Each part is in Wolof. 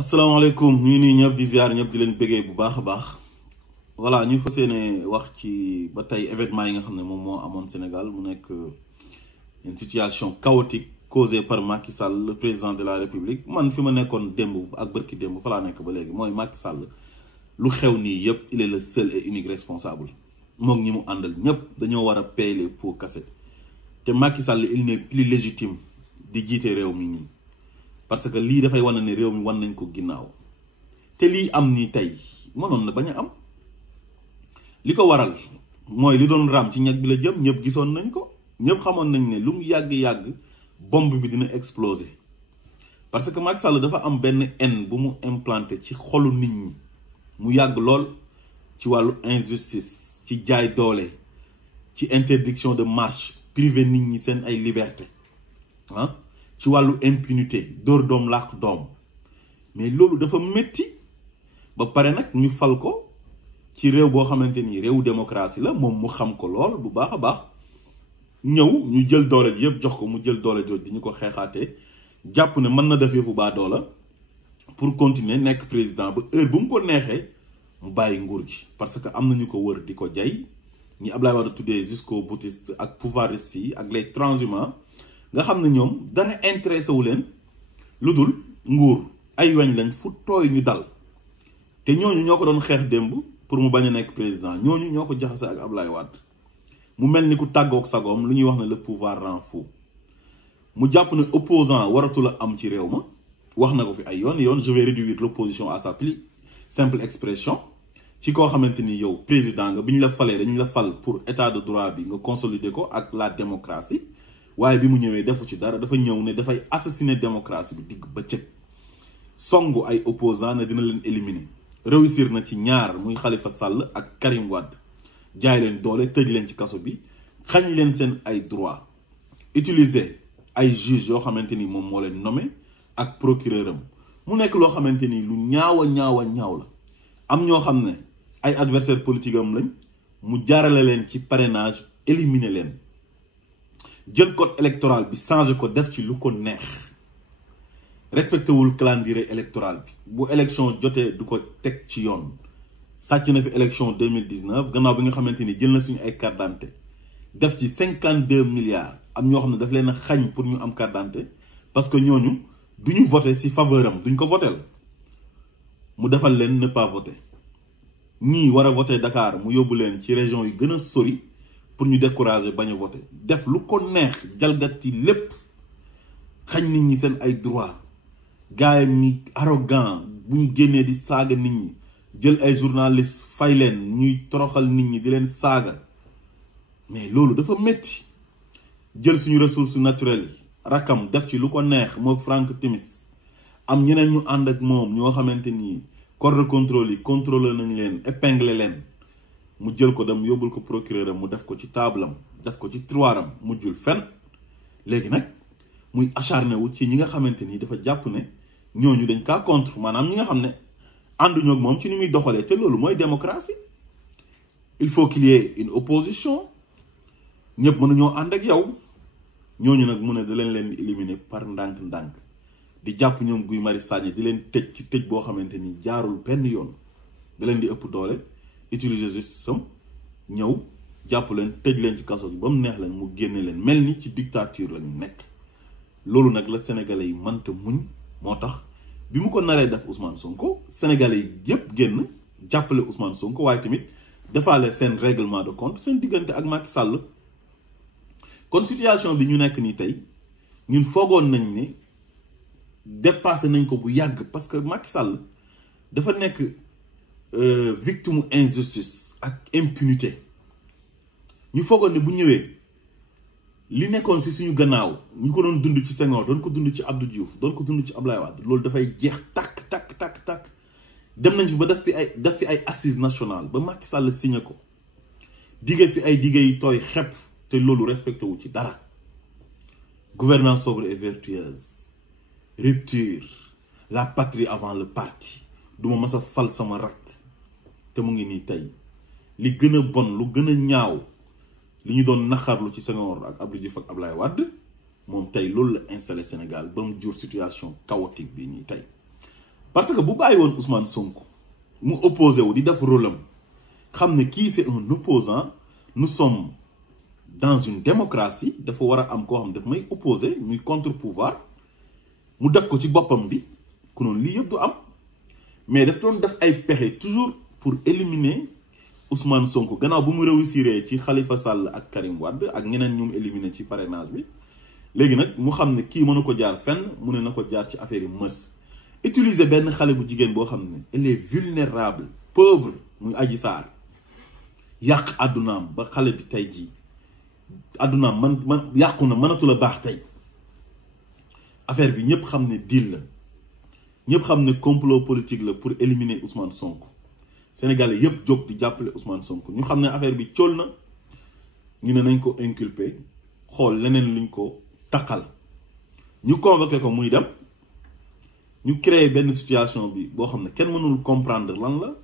asalaamaaleykum ñu ngi nuyu ñëpp di ziar ñëpp di leen bëggee bu baax a baax voilà ñu fas yéene wax ci ba tey événement yi nga xam ne moom moo amoon Sénégal mu nekk une situation chaotique causée par Macky Sall le président de la République man fi ma nekkoon démb ak bërki démb fa laa nekk ba léegi mooy Macky Sall lu xew nii yëpp il est le seul et unique responsable moom ñi mu àndal ñëpp dañoo war a payer les pots cassés te Macky Sall il n'est plus légitime di jiite réew mi nii. parce que lii dafay wane ne réew mi wan nañ ko ginnaaw te lii am nii tey mënoon na bañ a am li ko waral mooy li doon raam ci ñag bi la jëm ñëpp gisoon nañ ko ñëpp xamoon nañ ne lu mu yàgg-yàgg bombe bi dina exploser parce que Macky Sall dafa am benn haine bu mu implanté ci xolu nit ñi mu yàgg lool ci wàllu injustice ci jaay doole ci interdiction de marche privé nit ñi seen ay liberté ci wàllu impunité dóor doom làq doom mais loolu dafa métti ba pare nag ñu fal ko ci réew boo xamante ni réewu démocratie la moom mu xam ko lool bu baax a baax ñëw ñu jël doole ji yëpp jox ko mu jël doole jooj di ñu ko xeexaatee jàpp ne mën na def yëfu baa doola pour continuer nekk président ba heure bu mu ko neexee mu bàyyi nguur gi parce que am na ñu ko wër di ko jay ñi Abdoulaye Wade tuddee jusqu'au-boutiste ak pouvoiristes yi ak les transhumants nga xam ne ñoom dara intéressé wu leen lu dul nguur ay weñ lañ fu tooy ñu dal te ñooñu ñoo ko doon xeex démb pour mu bañ a nekk président ñooñu ñoo ko jaxase ak Ablaye Wade mu mel ni ku tàggoog sagoom lu ñuy wax ne le pouvoir rend fou mu jàpp ne opposant waratu a am ci réew ma wax na ko fi ay yoon je vais réduire l'opposition à sa plus simple expression ci koo xamante ni yow président nga bi ñu la falee dañu la fal pour état de droit bi nga consolider ko ak la démocratie waaye bi mu ñëwee defu ci dara dafa ñëw ne dafay assassiner démocratie bi digg bëccëg songu ay opposants ne dina leen éliminer réussir na ci ñaar muy Khalifa Sall ak Karim Wade jaay leen doole tëj leen ci kaso bi xañ leen seen ay droit utiliser ay juges yoo xamante ni moom moo leen nommé ak procureur am mu nekk loo xamante ni lu ñaaw la am ñoo xam ne ay adversaire politique am lañ mu jaarale leen ci parrainage éliminer leen jël code électoral bi changé ko def ci lu ko neex respecté wul calendrier électoral bi bu élection jotee du ko teg ci yoon sàcc na fi élection 2019 gannaaw bi nga xamante ni jël na suñu ay carte d'identité def ci 52 milliards am ñoo xam ne daf leen a xañ pour ñu am carte d'identité parce que ñooñu duñu voté ci faveur am duñ ko votel mu defal leen ne pas voter ñii war a voté Dakar mu yóbbu leen ci région yu gën a sori pour ñu décourager bañ a voter def lu ko neex jalgati lépp xañ nit ñi seen ay droit gaay mi arrogant buñ génnee di saaga nit ñi jël ay journalistes fay leen ñuy toroxal nit ñi di leen saaga mais loolu dafa métti jël suñu ressources naturelles yi rakam def ci lu ko neex moo Frank Timis am ñeneen ñu ànd ak moom ñoo xamante ni corps de contrôle yi contrôlé nañ leen épinglé leen mu jël ko dem yóbbul ko procureur am mu def ko ci taabalam def ko ci tiroiram mujjul fenn léegi nag muy acharné wu ci ñi nga xamante ni dafa jàpp ne ñooñu dañ kaa contre maanaam ñi nga xam ne ànduñoo ak moom ci ni muy doxalee te loolu mooy démocratie il faut qu'il y ait une opposition ñëpp mënuñoo ànd ak yow ñooñu nag mu ne da leen éliminer par ndànk-ndànk di jàpp ñoom Guy Marius Sagna di leen tëj ci tëj boo xamante ni jaarul benn yoon da leen di ëpp doole utiliser justice am ñëw jàpp leen tëj leen ci kaso bi ba mu neex leen mu génne leen mel ni ci dictature la ñu nekk loolu nag la sénégalais yi mënta muñ moo tax bi mu ko naree def Ousmane Sonko sénégalais yi yëpp génn jàppale Ousmane Sonko waaye tamit defaale seen règlement de compte seen diggante ak Macky Sall kon situation bi ñu nekk nii tey ñun foogoon nañ ne dépassé nañ ko bu yàgg parce que Macky Sall dafa nekk victime injustice ak impunité ñu foogoon ne bu ñëwee li nekkoon ci suñu gannaaw ñu ko doon dund ci Senghor doon ko dund ci Abdou Diouf doon ko dund ci Abdoulaye Wade loolu dafay jeex takk dem nañ fi ba def fi ay assises nationales ba Macky Sall signé ko dige fi ay dige yi tooy xepp te loolu respecté wu ci dara gouvernance sobre et vertueuse rupture la patrie avant le parti duma mës a fal sama rak te mu ngi nii tey li gën a bon lu gën a ñaaw li ñu doon naxarlu ci Senghor ak Abdou Diouf ak Abdoulaye Wade moom tey loolu la installé Sénégal ba mu jur situation chaotique bi nii tey parce que bu bàyyi woon Ousmane Sonko mu opposé wu di def rôle am xam ne kii c'est un opposant nous sommes dans une démocratie dafa war a am koo xam daf may opposé muy contre pouvoir mu def ko ci boppam bi ku noonu lii yëpp du am mais daf doon def ay pexe toujours pour éliminer Ousmane Sonko gannaaw bu mu réussir ci Khalifa Sall ak Karim Wade ak ñeneen ñoom éliminer ci parrainage bi léegi nag mu xam ne kii mënu ko jaar fenn mu ne na ko jaar ci affaire yi mœurs utiliser benn xale bu jigéen boo xam ne elle est vulnérable pauvre muy Adji Sarr yàq àddunaam ba xale bi tey jii àddunaam man yàqu na mënatul a baax tey affaire bi ñëpp xam ne deal la ñëpp xam ne complot politique la pour éliminer Ousmane Sonko Sénégalais yëpp jóg di jàppale Ousmane Sonko ñu xam ne affaire bi cool na ñu ne nañ ko inculper xool leneen luñ ko taqal ñu convoqué ko muy dem ñu créé benn situation bi boo xam ne kenn mënul comprendre lan la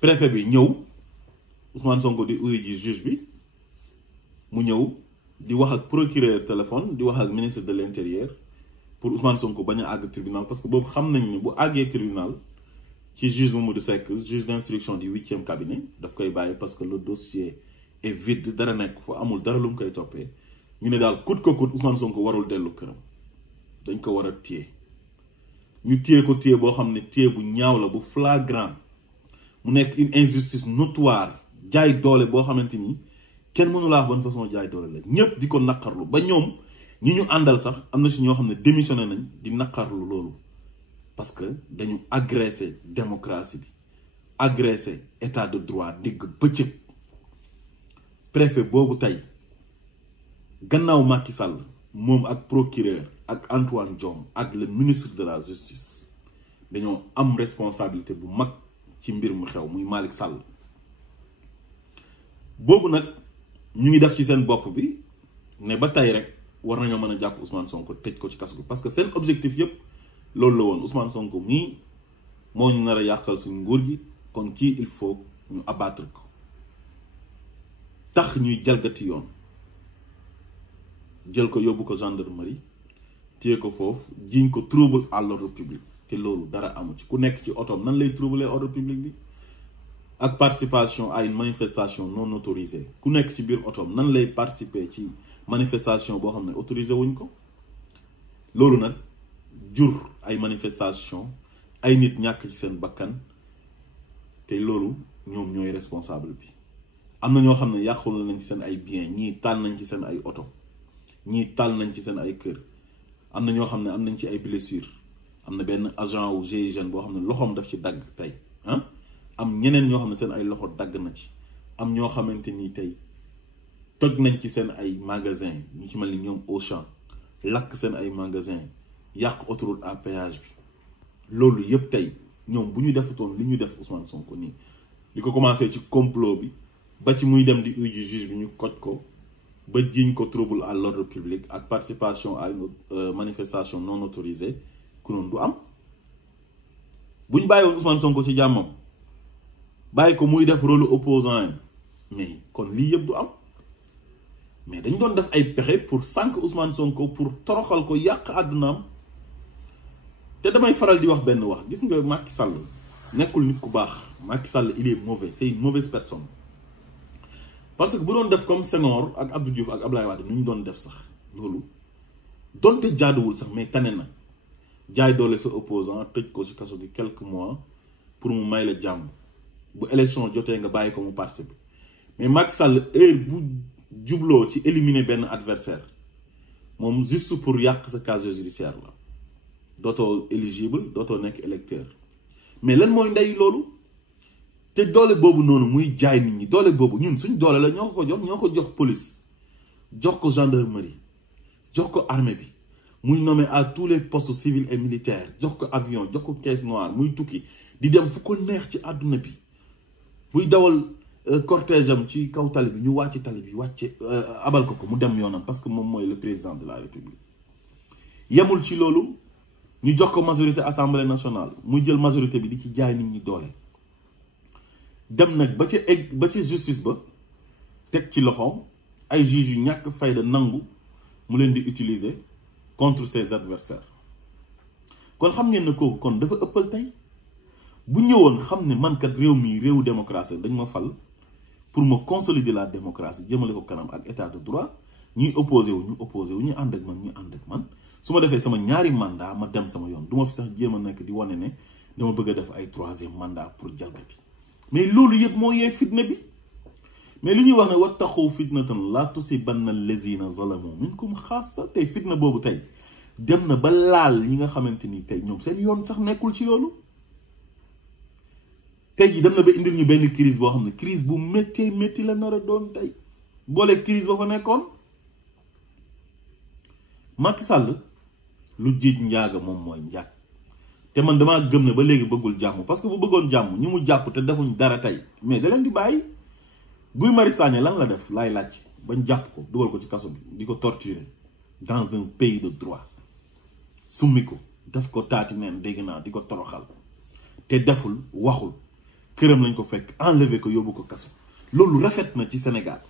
préfet bi ñëw Ousmane Sonko di uyu ji juge bi mu ñëw di wax ak procureur téléphone di wax ak ministre de l'intérieur pour Ousmane Sonko bañ a àgg tribunal parce que boobu xam nañ ne bu àggee tribunal ci juge Mamadou Seck juge d'instruction du 8e cabinet daf koy bàyyi parce que le dossier est vide dara nekk fa amul dara lu mu koy toppee ñu ne daal coûte que coûte Ousmane Sonko warul dellu këram dañ ko war a téye ñu téye ko téye boo xam ne téye bu ñaaw la bu flagrant mu nekk une injustice notoire jaay doole boo xamante ni kenn mënu laa wax ban façon jaay doole la ñëpp di ko naqarlu ba ñoom ñi ñu àndal sax am na si ñoo xam ne démissionné nañ di naqarlu loolu parce que dañu agressé démocratie bi agressé état de droit digg bëccëg préfet boobu tey gannaaw Macky Sall moom ak procureur ak Antoine Diome ak le ministre de la justice dañoo am responsabilité bu mag ci mbir mu xew muy Malick Sall boobu nag ñu ngi def ci seen bopp bi ne ba tey rek war nañoo mën a jàpp Ousmane Sonko tëj ko ci kaso bi parce que seen objectif yëpp loolu la woon Ousmane Sonko mii moo ñu nar a yàqal suñu nguur gi kon kii il faut ñu abattre ko tax ñuy jalgati yoon jël ko yóbbu ko gendarmerie téye ko foofu jiiñ ko trouble à l'ordre public te loolu dara amu ci ku nekk ci otoom nan lay troubler ordre public bi ak participation à une manifestation non autorisée ku nekk ci biir otoom nan lay participer ci manifestation boo xam ne autorisé wuñ ko loolu nag jur ay manifestation ay nit ñàkk ci seen bakkan te loolu ñoom ñooy responsable bi am na ñoo xam ne yàqul nañ ci seen ay biens ñii taal nañ ci seen ay oto ñii taal nañ ci seen ay kër am na ñoo xam ne am nañ ci ay blessures am na benn agent wu GIGN boo xam ne loxoom daf ci dagg tey am ñeneen ñoo xam ne seen ay loxo dagg na ci am ñoo xamante ni tey toj nañ ci seen ay magasin ñu ci mel ni ñoom Auchan lakk seen ay magasin yàq autoroute à péage bi loolu yëpp tey ñoom bu ñu defutoon li ñu def Ousmane Sonko nii li ko commencé ci complot bi ba ci muy dem di uyu juge bi ñu koj ko ba jiiñ ko trouble à l'ordre public ak participation à une manifestation non autorisée ku noonu du am bu ñu bàyyiwoon Ousmane Sonko ci jàmmam bàyyi ko muy def rôle opposant mais kon lii yëpp du am mais dañ doon def ay pexe pour sànq Ousmane Sonko pour toroxal ko yàq àddunaam te damay faral di wax benn wax gis nga Macky Sall nekkul nit ku baax Macky Sall il est mauvais c'est une mauvaise personne parce que bu doon def comme Senghor ak Abdou Diouf ak Abdoulaye Wade nu ñu doon def sax loolu donte jaaduwul sax mais tane na jaay doole sa opposant tëj ko ci kaso gi quelques mois pour mu may la jàmm bu élection jotee nga bàyyi ko mu participer mais Macky Sall heure bu jubloo ci éliminer benn adversaire moom juste pour yàq sa casier judiciaire la dootoo éligible dootoo nekk électeur mais lan mooy ndey loolu te doole boobu noonu muy jaay nit ñi doole boobu ñun suñ doole la ñoo ko jox police jox ko gendarmerie jox ko armée bi muy nommé à tous les postes civils et militaires jox ko avion jox ko caisse noire muy tukki di dem fu ko neex ci àdduna bi buy dawal cortège am ci kaw tali bi ñu wàcc tali bi wàcce abal ko mu dem yoonam parce que moom mooy le président de la république yemul ci loolu ñu jox ko majorité assemblée nationale muy jël majorité bi di ci jaay nit ñi doole dem nag ba ci justice ba teg ci loxoom ay juges yu ñàkk fayda nangu mu leen di utiliser contre ses adversaires kon xam ngeen ne kooku kon dafa ëppal tey bu ñëwoon xam ne man kat réew mi réewu démocratie dañ ma fal pour ma consolider la démocratie jëmale ko kanam ak état de droit ñuy opposé wu ñu ànd ak man su ma defee sama ñaari mandat ma dem sama yoon du ma fi sax jéem a nekk di wane ne dama bëgg a def ay 3e mandat pour jalgati mais loolu yëpp moo yee fitna bi mais li ñuy wax ne wattaqu fitnatan laa tusibanna allazina zalamu minkum xaassa tey fitna boobu tey dem na ba laal ñi nga xamante ni tey ñoom seen yoon sax nekkul ci loolu tey ji dem na ba indil ñu benn crise boo xam ne crise bu métti la nar a doon tey boole crise ba fa nekkoon Macky Sall lu jiit njaaga moom mooy njaag te man damaa gëm ne ba léegi bëggul jàmm parce que bu bëggoon jàmm ñi mu jàpp te defuñ dara tey mais da leen di bàyyi Guy Marius Sagna lan la def laay laaj bañ jàpp ko dugal ko ci kaso bi di ko torturer dans un pays de droit summi ko def ko taati neen dégg naa di ko toroxal te deful waxul këram lañ ko fekk enlever ko yóbbu ko kaso loolu rafet na ci Sénégal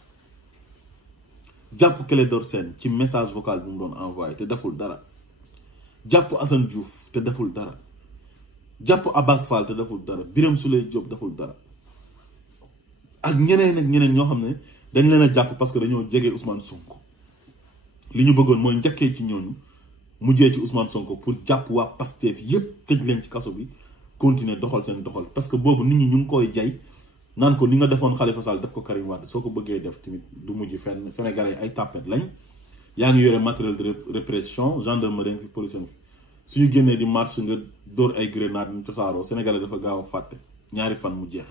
jàpp Clédor Sène ci message vocal bu mu doon envoyé te deful dara jàpp Assane Diouf te deful dara jàpp Abbas Fall te deful dara Birame Souleye Diop deful dara ak ñeneen ñoo xam ne dañ leen a jàpp parce que dañoo jege Ousmane Sonko li ñu bëggoon mooy njëkkee ci ñooñu mujjee ci Ousmane Sonko pour jàpp waa Pastef yépp tëj leen ci kaso bi continuer doxal seen doxal parce que boobu nit ñi ñu ngi koy jay naan ko ni nga defoon Khalifa Sall def ko Karim Wade soo ko bëggee def tamit du mujj fenn Sénégalais ay tapet lañ yaa ngi yore matériel de répression gendarmerie fi police fi suñu génnee di marche nga dóor ay grenade ñu tasaaroo Sénégalais dafa gaaw a fàtte ñaari fan mu jeex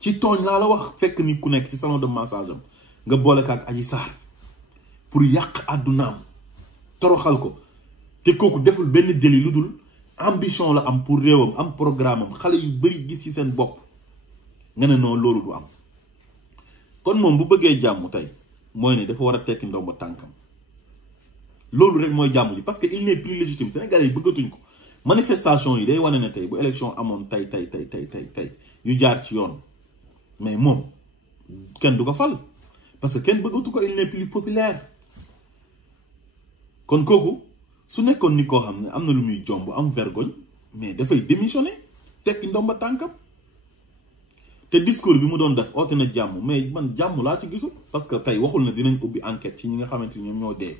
ci tooñ laa la wax fekk ni ku nekk ci salon de massage am nga boole ko ak Adji Sarr pour yàq àddunaam toroxal ko te kooku deful benn délit lu dul ambition la am pour réewam am programme am xale yu bari gis ci seen bopp nga ne non loolu du am kon moom bu bëggee jàmm tey mooy ne dafa war a tekki ndomba tànkam loolu rek mooy jàmm ji parce que il n'est plus légitime Sénégalais yi bëggatuñ ko manifestation yi day wane ne tey bu élection amoon tey yu jaar ci yoon mais moom kenn du ko fal parce que kenn bëggatu ko il n'est plus populaire kon kooku su nekkoon ni koo xam ne am na lu muy jomb am vergogne mais dafay démissionner tekki ndomba tànkam te discours bi mu doon def oote na jàmm mais man jàmm laa ci gisul parce que tey waxul na dinañ ubbi enquête ci ñi nga xamante ni ñoom ñoo dee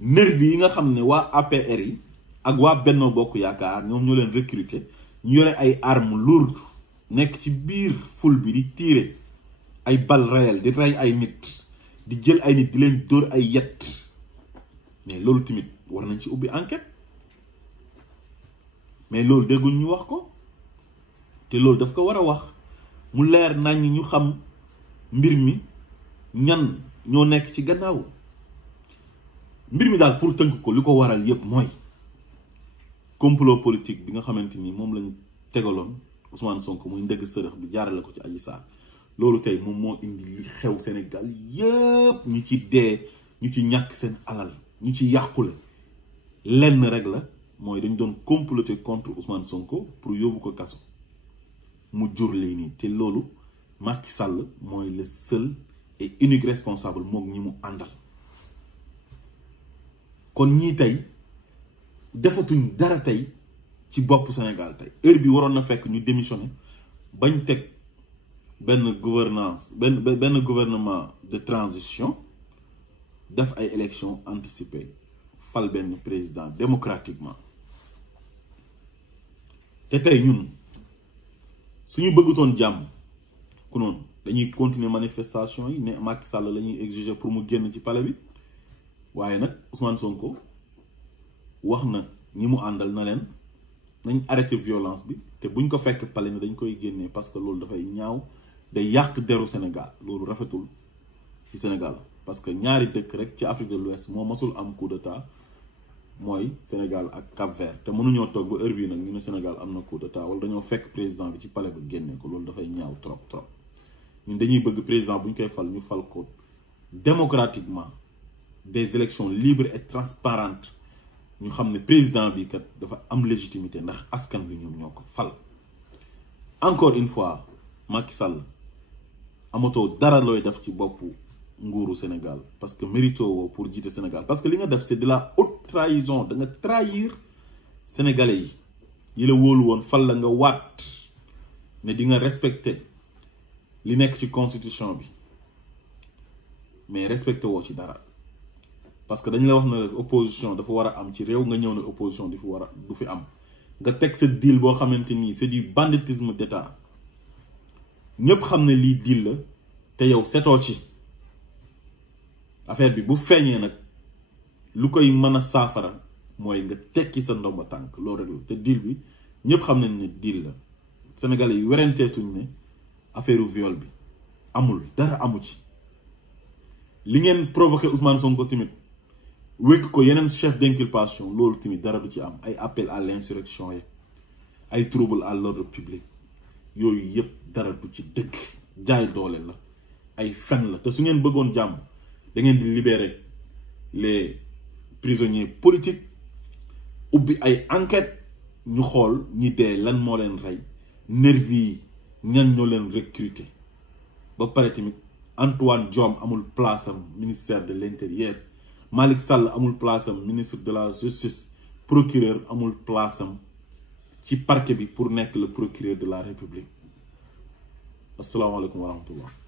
nervi yi nga xam ne waa APR yi ak waa Benno Bokk Yaakaar ñoom ñoo leen recruter ñu yore ay armes lourdes nekk ci biir ful bi di tirer ay balles réelles di rey ay nit di jël ay nit di leen dóor ay yet mais loolu tamit war nañ ci ubbi enquête mais loolu dégguñ ñu wax ko te loolu daf ko war a wax mu leer nañ ñu xam mbir mi ñan ñoo nekk ci gannaaw mbir mi daal pour tënk ko li ko waral yépp mooy complot politique bi nga xamante ni moom lañ tegaloon Ousmane Sonko muy ndëgg sërëx bi jaarale ko ci Adji Sarr loolu tey moom moo indi li xew Sénégal yépp ñu ci dee ñu ci ñàkk seen alal ñu ci yàqule lenn rek la mooy dañ doon comploter contre Ousmane Sonko pour yóbbu ko kaso mu jur lii nii te loolu Macky Sall mooy le seul et unique responsable mook ñi mu àndal kon ñii tey defatuñ dara tey ci bopp Sénégal tey heure bi waroon na fekk ñu démissionné bañ teg benn gouvernement de transition def ay élections anticipées fal benn président démocratiquement te tey ñun suñu bëggutoon jàmm ku noonu dañuy continuer manifestation yi ne Macky Sall la ñuy exiger pour mu génn ci palais bi waaye nag Ousmane Sonko wax na ñi mu àndal na leen nañ arrêté violence bi te buñ ko fekk palais ni dañ koy génnee parce que loolu dafay ñaaw day yàq deru Sénégal loolu rafetul ci Sénégal parce que ñaari dëkk rek ci Afrique de l'Ouest moo masul am coup d'état mooy Sénégal ak Cap-Vert te mënuñoo toog ba heure bii nag ñu ne Sénégal am na coup d'état wala dañoo fekk président bi ci palais ba génnee ko loolu dafay ñaaw trop ñun dañuy bëgg président bu ñu koy fal ñu fal ko démocratiquement des élections libres et transparentes ñu xam ne président bi kat dafa am légitimité ndax askan wi ñoom ñoo ko fal encore une fois Macky Sall amatoo dara looy def ci boppu nguuru Sénégal parce que mérito woo pour jiite Sénégal parce que li nga def c'est de la haute trahison da nga trahir sénégalais yi la wóolu woon fal la nga waat ne di nga respecter li nekk ci constitution bi mais respecté woo ci dara parce que dañ la wax na opposition dafa war a am ci réew nga ñëw ne opposition du fi am nga teg sa deal boo xamante ni c'est du banditisme d'état ñëpp xam ne lii deal la te yow setoo ci affaire bi bu feeñee nag lu koy mën a saafara mooy nga tekki sa ndomba tànk loolu rek la te deal bi ñëpp xam nañ ne deal la sénégalais yi werenteetuñ ne affaire viol bi amul dara amu ci li ngeen provoqué Ousmane Sonko tamit wékk ko yeneen chef d'inculpation loolu tamit dara du ci am ay appel à l'insurrection yi ay trouble à l'ordre public yooyu yëpp dara du ci dëgg jaay doole la ay fen la te su ngeen bëggoon jàmm da ngeen di libérer les prisonniers politiques ubbi ay enquête ñu xool ñi dee lan moo leen rey nervi yi ñan ñoo leen recruter ba pare tamit Antoine Diome amul place am ministère de l'intérieur Malick Sall amul place am ministre de la justice procureur amul place am ci parquet bi pour nekk le procureur de la république asalaamaaleykum wa rahmatullah